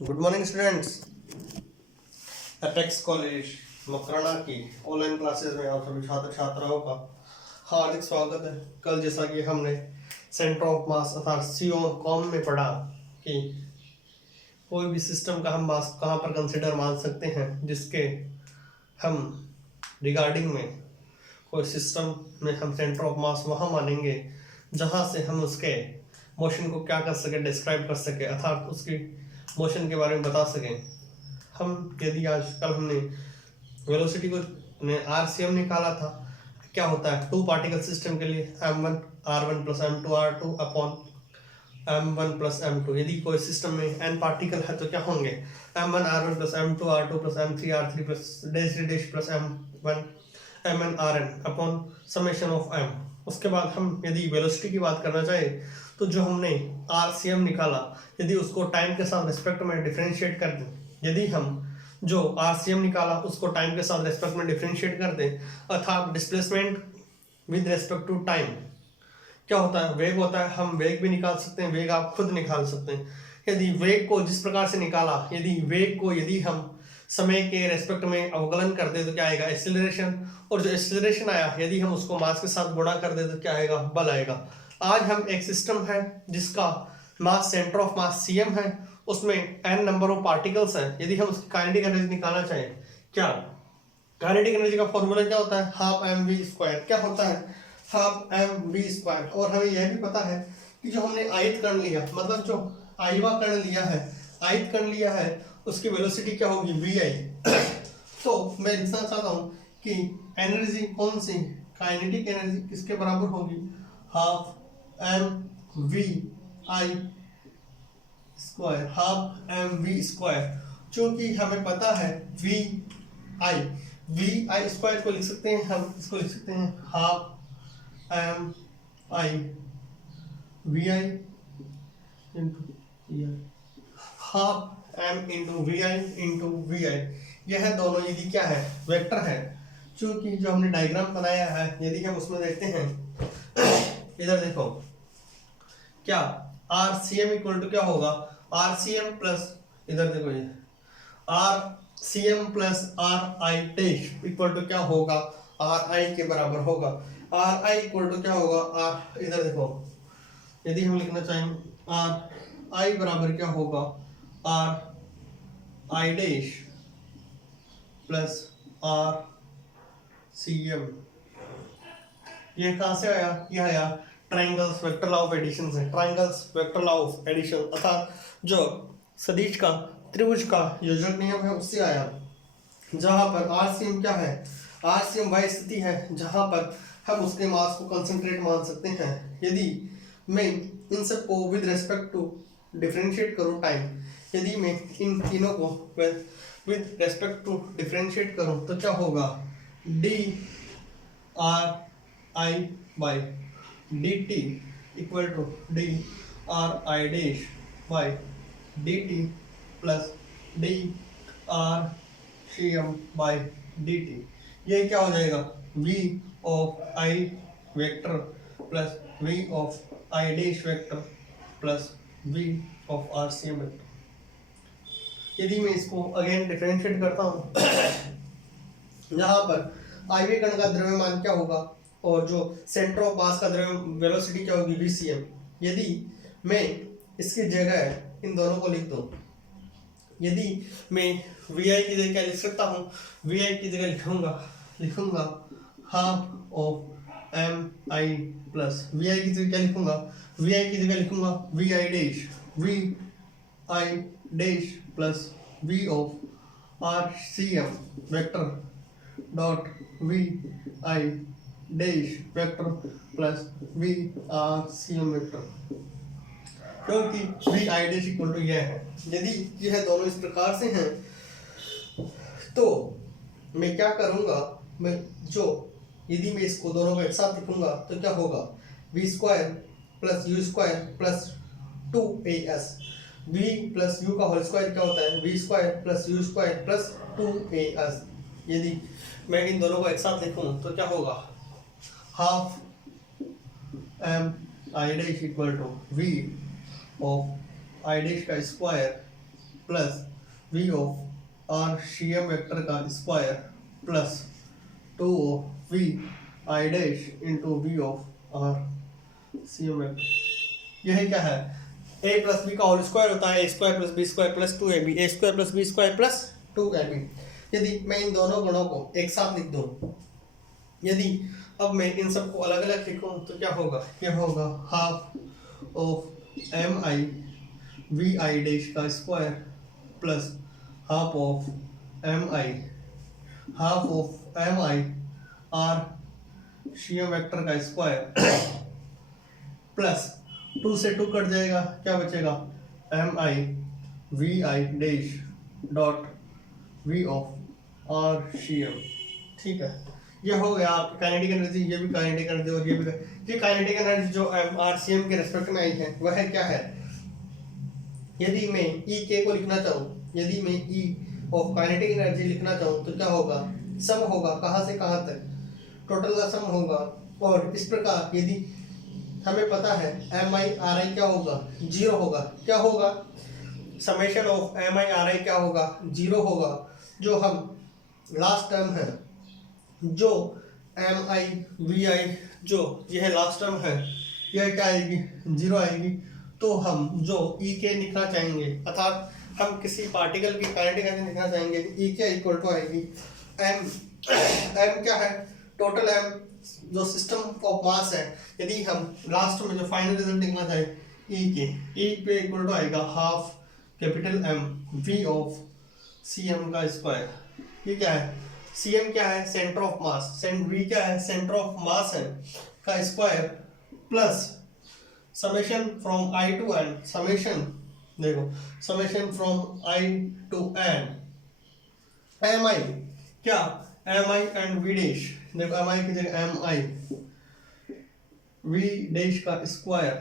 Good morning students. Apex college Makrana की online classes में आप सभी छात्र छात्राओं का हार्दिक स्वागत है। कल जैसा कि हमने सेंटर ऑफ मास अर्थात सीओ कॉम में पढ़ा कि कोई भी सिस्टम का हम मास कहाँ पर कंसिडर मान सकते हैं, जिसके हम रिगार्डिंग में कोई सिस्टम में हम सेंटर ऑफ मास वहाँ मानेंगे जहाँ से हम उसके मोशन को क्या कर सके, डिस्क्राइब कर सके, अर्थात उसकी मोशन के बारे में बता सकें। हम यदि आज कल हमने वेलोसिटी को आरसीएम निकाला था, क्या होता है टू पार्टिकल सिस्टम के लिए m1 r1 plus m2 r2 upon m1 plus m2। यदि कोई सिस्टम में n पार्टिकल है तो क्या होंगे m1 r1 plus m2 r2 plus m3 r3 plus dash dash plus m1 mn rn upon summation of m। उसके बाद हम यदि वेलोसिटी की बात करना चाहे तो जो हमने आरसीएम निकाला, यदि उसको टाइम के साथ रिस्पेक्ट में डिफरेंशिएट कर दें, यदि हम जो आरसीएम निकाला उसको टाइम के साथ रिस्पेक्ट में डिफरेंशिएट कर दें, अर्थात displacement with respect to time, क्या होता है वेग होता है। हम वेग भी निकाल सकते हैं, वेग आप खुद निकाल सकते हैं। यदि वेग को जिस प्रकार से निकाला, यदि वेग को यदि हम समय के रेस्पेक्ट में अवकलन कर दे तो क्या आएगा एक्सीलरेशन, और जो एक्सीलरेशन आया यदि हम उसको मास के साथ गुणा कर दे तो क्या आएगा बल आएगा। आज हम एक सिस्टम है जिसका mass centre of mass CM है, उसमें n नंबर ऑफ पार्टिकल्स है। यदि हम उसकी काइनेटिक एनर्जी निकालना चाहें, क्या काइनेटिक एनर्जी का फॉर्मूला क्या होता है हाफ एम वी स्क्वायर। क्या होता है हाफ एम वी स्क्वायर। और हमें यह भी पता है कि जो हमने आयत कण लिया, मतलब जो आयवा कण लिया है, आयत कण लिया है, उसकी वेलोसिटी क्या होगी वी आई। तो मैं लिखना चाहता हूँ कि एनर्जी कौन सी, काइनेटिक एनर्जी किसके बराबर होगी half m v i square, half m v square. चूंकि हमें पता है वी आई स्क्वायर को लिख सकते हैं, हम इसको लिख सकते हैं half M I we I into half M into V I. यह दोनों यदि क्या है वेक्टर है। चूंकि जो हमने डायग्राम बनाया है, यदि हम उसमें देखते हैं, इधर देखो, क्या r C m equal to क्या होगा आर सी एम प्लस, इधर देखो ये r C m plus r i test equal to क्या होगा आर आई के बराबर होगा। आर आई इक्वल टू क्या होगा आर, इधर देखो, यदि हम लिखना चाहें आर आई बराबर क्या होगा आर आई डैश प्लस आर सी एम। ये कहाँ से आया, यह आया triangles vector law of addition से। Triangles vector law of addition अर्थात जो सदिश का त्रिभुज का योजक नियम है उससे आया, जहां पर आरसीएम क्या है, आरसीएम वह स्थिति है जहां पर हम उसके मास को कंसंट्रेट मान सकते हैं। यदि मैं इन सब को विद रेस्पेक्ट टू डिफरेंशिएट करूं टाइम, यदि मैं इन तीनों को विद रेस्पेक्ट टू डिफरेंशिएट करूं तो क्या होगा d r i by D t equal to d r I dash by D t plus d r C m by D t. ये क्या हो जाएगा v of i vector plus we of I dash vector plus we of R C M vector. यदि मैं इसको again differentiate करता हूँ, जहाँ पर आईवी कण का द्रव्यमान क्या होगा और जो सेंटर ऑफ मास का द्रव्य वेलोसिटी क्या होगी वीसीएम। यदि मैं इसकी जगह इन दोनों को लिख दूं, यदि मैं वी आई की जगह क्या लिख सकता हूँ, वी आई की जगह लिखूंगा half of M I plus V I की जगह क्या लिखूंगा, वी आई की जगह लिखूंगा V I dash plus we of R C M vector dot V I dash vector plus V R C M vector, क्योंकि V I dash equal to यह है। यदि यह दोनों इस प्रकार से हैं तो मैं क्या करूंगा, मैं जो यदि मैं इसको दोनों को एक साथ लिखूंगा तो क्या होगा v square plus u square plus 2as। V plus u का होल स्क्वायर क्या होता है v square plus u square plus 2as। यदि मैं इन दोनों को एक साथ लिखूं तो क्या होगा half M I dash equal to V of I dash का square plus we of R C M vector का square plus 2 of V I dash into V of R C M vector. यही क्या है, A plus B का whole square होता है A square plus B square plus 2ab, A square plus B square plus 2ab। यदि मैं इन दोनों गुणों को एक साथ लिख दूं, यदि अब मैं इन सबको अलग अलग लिखूं तो क्या होगा, यह होगा half of M I we I dash का square plus half of M I R C M vector का स्क्वायर प्लस 2 से 2 कट जाएगा, क्या बचेगा M I we I dash dot V of R C M. ठीक है, ये हो गया आपकी काइनेटिक एनर्जी, ये भी काइनेटिक एनर्जी और ये भी। ये काइनेटिक एनर्जी जो आर सी एम के रेस्पेक्ट में आई है वह क्या है, यदि मैं ई के को लिखना चाहूँ, यदि मैं ई ऑफ काइनेटिक एनर्जी लिखना चाहूँ तो क्या होगा, सम होगा कहाँ से कहाँ तक, टोटल का सम होगा। और इस प्रकार यदि हमें पता है एम आई आर आई क्या होगा, जीरो होगा, क्या होगा summation of M I r i क्या होगा, जीरो होगा। जो हम लास्ट टर्म है, जो एम आई वी आई जो यह लास्ट टर्म है, यह क्या आएगी, जीरो आएगी। तो हम जो ई के लिखना चाहेंगे, अर्थात हम किसी पार्टिकल की काइनेटिक एनर्जी लिखना चाहेंगे, ई के इक्वल टू आएगी एम क्या है, टोटल एम जो सिस्टम ऑफ मास है। यदि हम लास्ट में जो फाइनल रिजल्ट लिखना चाहें ई पे इक्वल टू आएगा half capital m v of c m का स्क्वायर। ये क्या है, सी एम क्या है, सेंटर ऑफ मास, वी क्या है, सेंटर ऑफ मास है का square plus summation from I to N, summation देखो summation from I to N M I क्या, M I and V dash, देखो एम आई की जगह एम आई वी डैश का स्क्वायर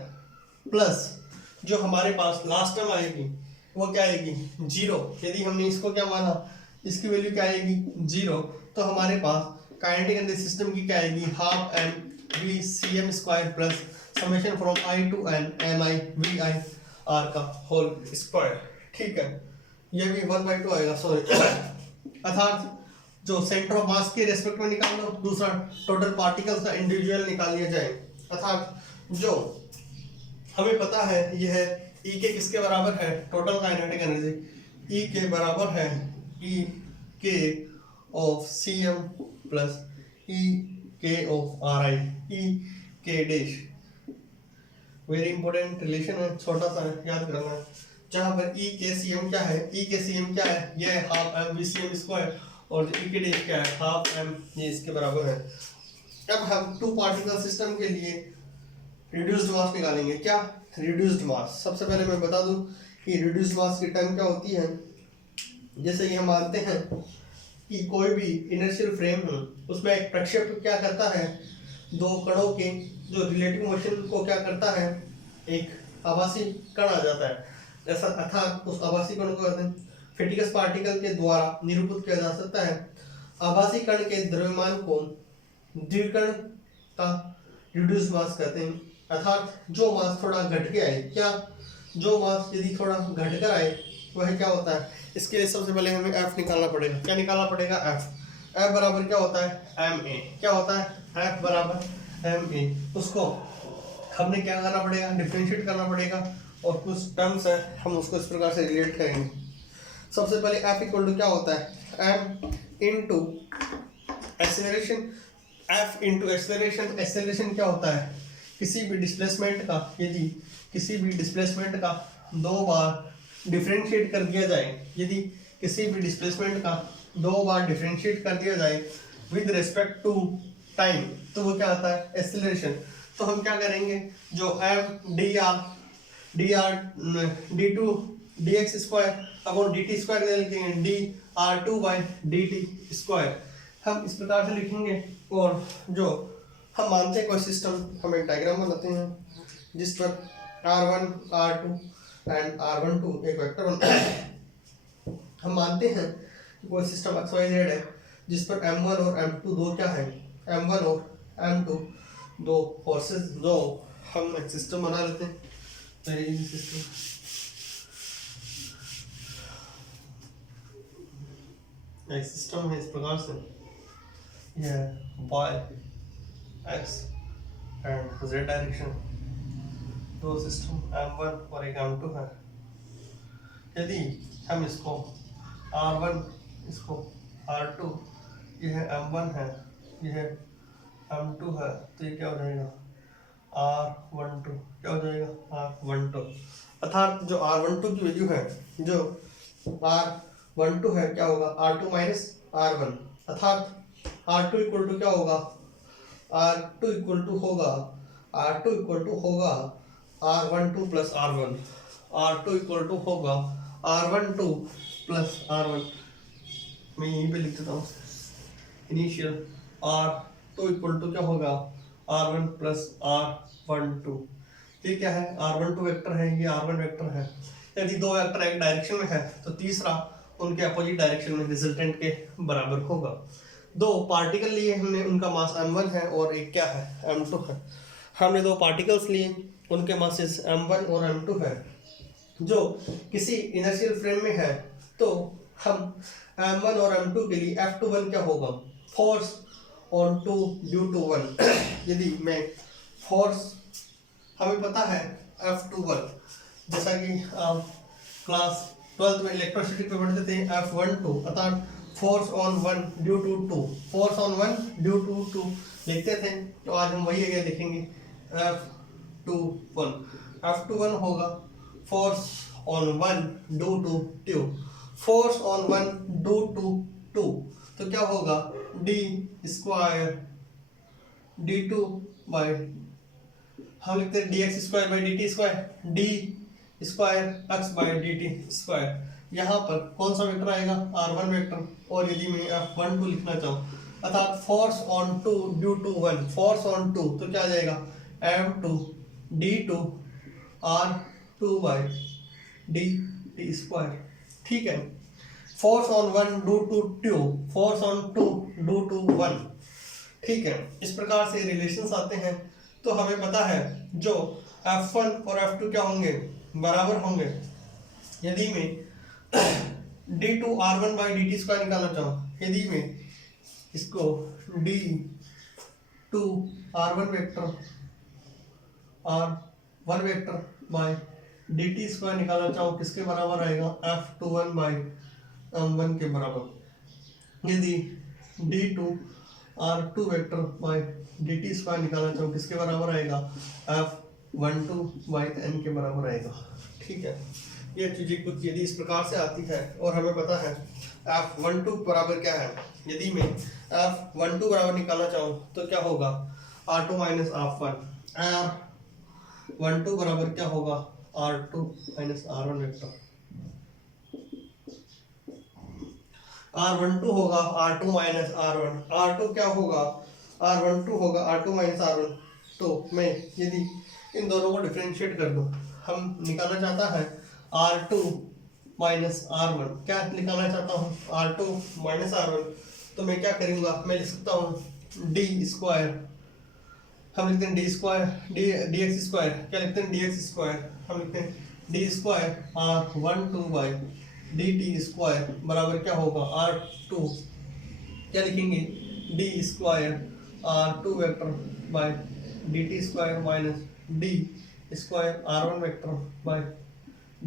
प्लस जो हमारे पास लास्ट टर्म आएगी वो क्या आएगी, जीरो। यदि हमने इसको क्या माना, इसकी वैल्यू क्या आएगी, जीरो, तो हमारे पास काइनेटिक एनर्जी सिस्टम की क्या आएगी, half m v c m square plus summation from I to N M I we i r का होल स्क्वायर। ठीक है, ये भी 1/2 आएगा, सॉरी अर्थात जो सेंटर ऑफ मास के रेस्पेक्ट में निकाल लो, दूसरा टोटल पार्टिकल्स का इंडिविजुअल निकाल लिया जाए। अर्थात जो हमें पता है यह ई के किसके बराबर है, टोटल काइनेटिक एनर्जी ई के बराबर है ई के ऑफ सी एम प्लस ई के ऑफ आर आई ई के डैश। वेरी इंपॉर्टेंट रिलेशन है, छोटा सा है, याद करना है। जहाँ पर ई के सी एम क्या है, ई के सी एम क्या है, यह है half m v c m square, और ई के डैश क्या है, हाफ एम, ये इसके बराबर है। अब हम टू पार्टिकल सिस्टम के लिए रिड्यूस्ड मास निकालेंगे। क्या, रिड्यूस्ड मास। सबसे पहले मैं बता दूं कि रिड्यूस्ड मास की टर्म क्या होती है। जैसे कि हम मानते हैं कि कोई भी इनर्शियल फ्रेम हो, उसमें एक प्रक्षेपक क्या करता है, दो कणों के जो रिलेटिव मोशन को क्या करता है, एक आभासी कण आ जाता है, ऐसा अर्थात उस आभासी कण को कहते हैं फेटिकस पार्टिकल के द्वारा निरूपित किया जा सकता है। आभासी कण के द्रव्यमान को द्विकण का रिड्यूस्ड मास कहते हैं। अर्थात जो मास थोड़ा घट के आए, क्या, जो मास यदि थोड़ा घट कर आए वह क्या होता है। इसके लिए सबसे पहले हमें एफ निकालना पड़ेगा। क्या निकालना पड़ेगा, एफ बराबर क्या होता है, एम ए। क्या होता है, एफ बराबर एम ए। उसको हमने क्या करना पड़ेगा, डिफरेंशिएट करना पड़ेगा, और कुछ टर्म्स है हम उसको इस प्रकार से रिलेट करेंगे। सबसे पहले एफ इक्वल टू क्या होता है, m into acceleration. F into acceleration, acceleration क्या होता है, किसी भी डिस्प्लेसमेंट का, यदि किसी भी डिस्प्लेसमेंट का दो बार डिफरेंशिएट कर दिया जाए, यदि किसी भी डिस्प्लेसमेंट का दो बार डिफरेंशिएट कर दिया जाए विद रिस्पेक्ट टू टाइम, तो वो क्या आता है, एक्सेलरेशन। तो हम क्या करेंगे, जो M D R D two D X square upon D T square लिखेंगे, D R two by D T square, हम इस प्रकार से लिखेंगे। और जो हम मानते हैं कोई सिस्टम, हम एक डायग्राम बनाते हैं जिस पर R1, R2 एंड R12 एक वेक्टर बनता है। हम मानते हैं कि कोई सिस्टम XYZ है जिस पर M1 और M2 दो क्या है, M1 और M2 दो फोर्सेस, दो हम एक सिस्टम बना लेते हैं, वेरी इजी सिस्टम। एक सिस्टम है इस प्रकार से, यह y x and z direction, दो सिस्टम M1 और एक M2 है। यदि हम इसको R1 इसको R2, यह M1 है, यह M2 है, तो ये क्या हो जाएगा R12, क्या हो जाएगा R12। अर्थात जो R12 की वैल्यू है, जो R12 है, क्या होगा R2 माइनस R1, अर्थात R2 इक्वल टू क्या होगा, R2 इक्वल टू होगा R12 plus R1, R2 equal to होगा R12 प्लस R1। मैं यहीं पे लिख देता हूँ इनिशियल, R2 इक्वल टू क्या होगा R1 प्लस R12। ये क्या है, R12 वेक्टर है, ये R1 वेक्टर है। यदि दो वेक्टर एक डायरेक्शन में है तो तीसरा उनके अपोजिट डायरेक्शन में रिजल्टेंट के बराबर होगा। दो पार्टिकल लिए हमने, उनका मास M1 है और एक क्या है M2 है। हमने दो पार्टिकल्स लिए, उनके मासेस M1 और M2 है। जो किसी इनर्शियल फ्रेम में है तो हम M1 और M2 के लिए F21 क्या होगा, force on two due to 1। यदि मैं फोर्स, हमें पता है F21, जैसा कि आप क्लास 12th में इलेक्ट्रिसिटी पे पढ़ते थे, F12 अर्थात force on 1 due to 2, force on 1 due to 2 लिखते थे। तो आज हम वही आगे लिखेंगे F21। F21 होगा force on 1 due to 2, force on 1 due to 2, तो क्या होगा d स्क्वायर d2 बाई, हम लिखते हैं dx square by dt square, d square x by dt square. यहाँ पर कौन सा वेक्टर आएगा, R1 वेक्टर। और यदि मैं F12 लिखना चाहूँ अर्थात force on 2 due to 1, force on 2, तो क्या आ जाएगा M2 d2 R2 by dt square. ठीक है, force on 1 due to 2, force on 2 due to 1। ठीक है, इस प्रकार से रिलेशंस आते हैं। तो हमें पता है जो F1 और F2 क्या होंगे, बराबर होंगे। यदि मैं d2 R1 by dt square निकालना चाहूँ, यदि मैं इसको d2 R1 vector by dt square निकालना चाहूँ, किसके बराबर आएगा F21 बाई M1 के बराबर। यदि d2 R2 vector by dt square निकालना चाहूँ, किसके बराबर आएगा F12 बाई n के बराबर आएगा। ठीक है, ये चीजें कुछ यदि इस प्रकार से आती है और हमें पता है F12 बराबर क्या है। यदि मैं F12 बराबर निकालना चाहूँ तो क्या होगा R2 माइनस R1, R12 बराबर क्या होगा R2 minus R1 vector. R12 होगा R2 माइनस R1, R2 क्या होगा R12 होगा R2 माइनस R1। तो मैं यदि इन दोनों को डिफरेंशिएट कर दूं, हम निकालना चाहता है R2 माइनस R1, क्या निकालना चाहता हूँ R2 माइनस R1, तो मैं क्या करूँगा, मैं लिख सकता हूँ d स्क्वायर, हम लिखते हैं d स्क्वायर dx स्क्वायर, क्या लिखते हैं dx स्क्वायर, हम लिखते हैं d square R12 by dt square बराबर क्या होगा R2, क्या लिखेंगे d square R2 vector by dt square minus d square R1 vector by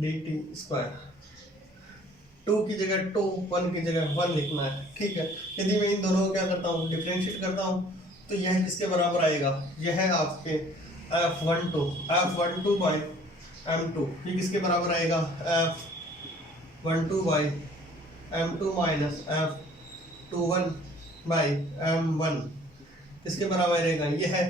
dt square. 2 की जगह 2, 1 की जगह 1 लिखना है। ठीक है, यदि मैं इन दोनों को क्या करता हूँ, डिफरेंशिएट करता हूँ, तो यह किसके बराबर आएगा, यह है आपके F12 बाई M2, ये किसके बराबर आएगा F12 by M2 minus F21 by M1, किसके बराबर रहेगा, यह है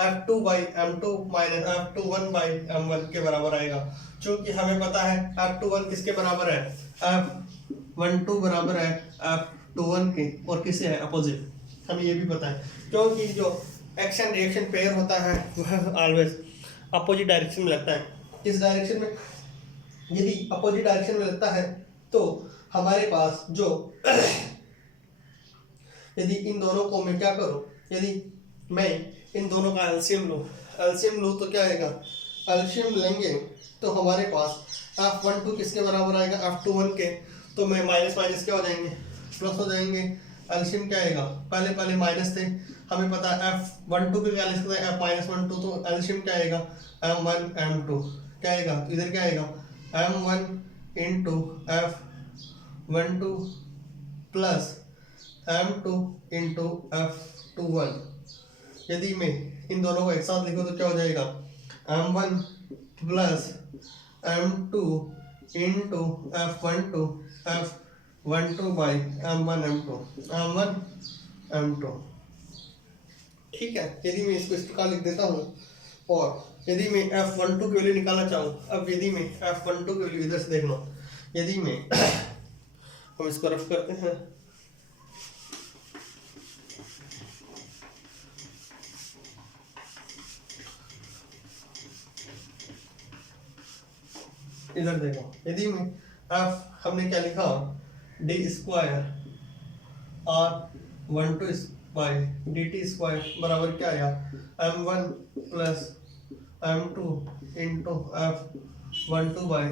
F2 by M2 minus F21 by M1 के बराबर आएगा। क्योंकि हमें पता है F21 किसके बराबर है, F12 बराबर है F21 के, और किसे है अपोजिट, हमें ये भी पता है। क्योंकि जो एक्शन रिएक्शन पेयर होता है वह ऑलवेज अपोजिट डायरेक्शन में लगता है। इस डायरेक्शन में यदि अपोजिट डायरेक्शन में लगता है तो हमारे पास जो यदि इन दोनों को मैं क्या करूं, यदि मैं इन दोनों का एलसीएम लूं तो क्या आएगा, एलसीएम लेंगे तो हमारे पास F12 किसके बराबर आएगा F21 के, तो मैं माइनस माइनस क्या हो जाएंगे प्लस हो जाएंगे। एलसीएम क्या आएगा, पहले माइनस थे, हमें पता है F12 के क्या लिख सकते हैं F-12, तो एलसीएम क्या आएगा M1 M2 क्या आएगा, तो इधर क्या आएगा M1 into F12 plus M2 into F21। यदि मैं इन दोनों को एक साथ लिखूं तो क्या हो जाएगा M1 plus M2 into F12 by M1 M2 ठीक है। यदि मैं इसको इस प्रकार लिख देता हूँ और यदि मैं F12 की वैल्यू निकालना चाहूँ, अब यदि मैं F12 की वैल्यू इधर से देखना, यदि मैं हम इसको रफ करते हैं, इधर देखो, यदि मैं F हमने क्या लिखा d square R12 by dt square बराबर क्या आया M1 plus M2 into F12 by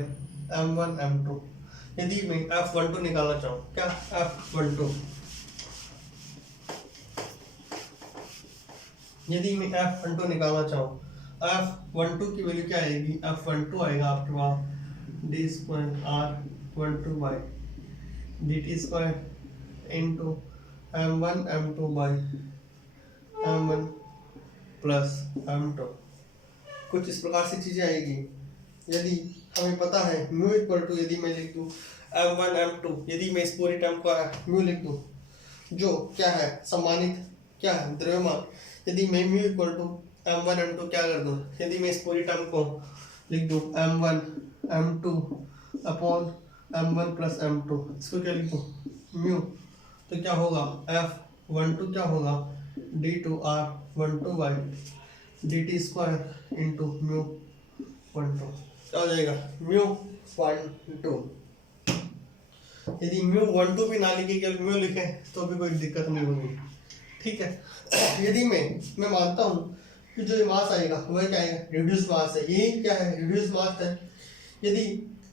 M1 M2। यदि मैं F12 निकालना चाहूँ, क्या F12, यदि मैं F12 निकालना चाहूँ, F12 की वैल्यू क्या आएगी, F12 आएगा आपके पास d square R12 by dt square into M1 M2 by M1 plus M2। कुछ इस प्रकार से चीजें आएगी। यदि हमें पता है म्यू इक्वल टू, यदि मैं लिख दूं M1 M2, यदि मैं इस पूरी टर्म को म्यू लिख दूं जो क्या है सम्मानित क्या है द्रव्यमान, यदि मैं mu equal to M1 M2 क्या कर दूं, यदि मैं इस पूरी टर्म को लिख दूं M1 M2 upon M1 plus M2, इसको क्या लिख दूं म्यू, तो क्या होगा F12 क्या होगा D2R12 by dt square into mu 12 क्या हो जाएगा म्यू 12। यदि म्यू 12 भी ना लिखे केवल म्यू लिखे तो भी कोई दिक्कत नहीं होगी, ठीक है। यदि मैं मानता हूँ कि जो मास आएगा वह क्या आएगा रिड्यूस मास है, यही क्या है रिड्यूस मास है। यदि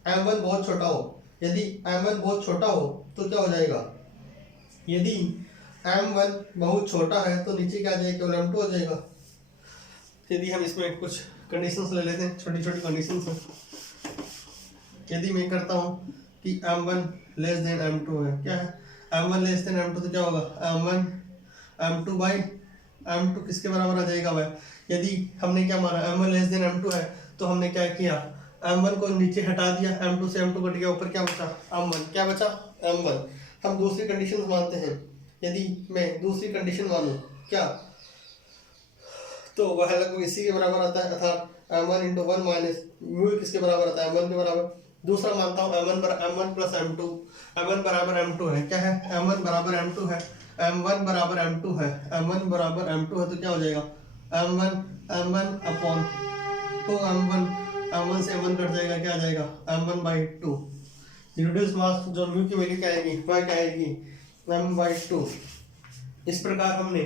M1 बहुत छोटा हो, यदि M1 बहुत छोटा हो तो क्या हो जाएगा, यदि M1 बहुत छोटा है तो नीचे क्या आ जाएगा केवल M2 हो जाएगा। यदि हम इसमें कुछ कंडीशंस ले लेते हैं, छोटी छोटी कंडीशंस हैं। यदि मैं करता हूँ कि M1 लेस देन M2 है, क्या है M1 लेस देन M2, तो क्या होगा M1 M2 बाई M2 किसके बराबर आ जाएगा वह, यदि हमने क्या माना M1 लेस देन M2 है तो हमने क्या किया M1 को नीचे हटा दिया, M2 से M2 कट गया, ऊपर क्या बचा M1, क्या बचा M1। हम दूसरी कंडीशन मानते हैं, यदि मैं दूसरी कंडीशन मानूं क्या, तो वह लगभग इसी के बराबर आता है, अर्थात M1 इंटू 1 माइनस म्यू किसके बराबर आता है M1 के बराबर। दूसरा मानता हूँ M1 प्लस M2, M1 बराबर M2 है, क्या है M1 बराबर M2 है, M1 बराबर M2 है, M1 बराबर M2 है, तो क्या हो जाएगा M1 अपॉन 2 M1 से M1 कट जाएगा, क्या आ जाएगा M1 बाई 2। रिड्यूस मास जो म्यू की वैल्यू क्या आएगी वह क्या आएगी M/2। इस प्रकार हमने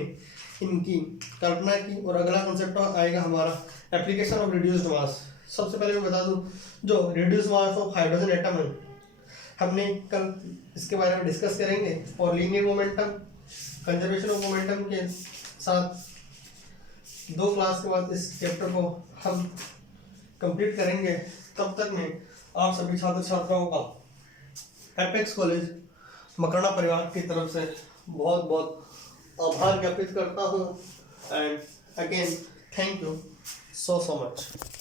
इनकी कल्पना की और अगला कंसेप्ट आएगा हमारा एप्लीकेशन ऑफ रिड्यूस्ड मास। सबसे पहले मैं बता दूं जो reduced mass of hydrogen atom है, हमने कल इसके बारे में डिस्कस करेंगे और linear momentum conservation of momentum के साथ 2 क्लास के बाद इस चैप्टर को हम कंप्लीट करेंगे। तब तक मैं आप सभी छात्र छात्राओं का एपेक्स कॉलेज मकराना परिवार की तरफ से बहुत बहुत आभार ज्ञापित करता हूँ and again thank you so much.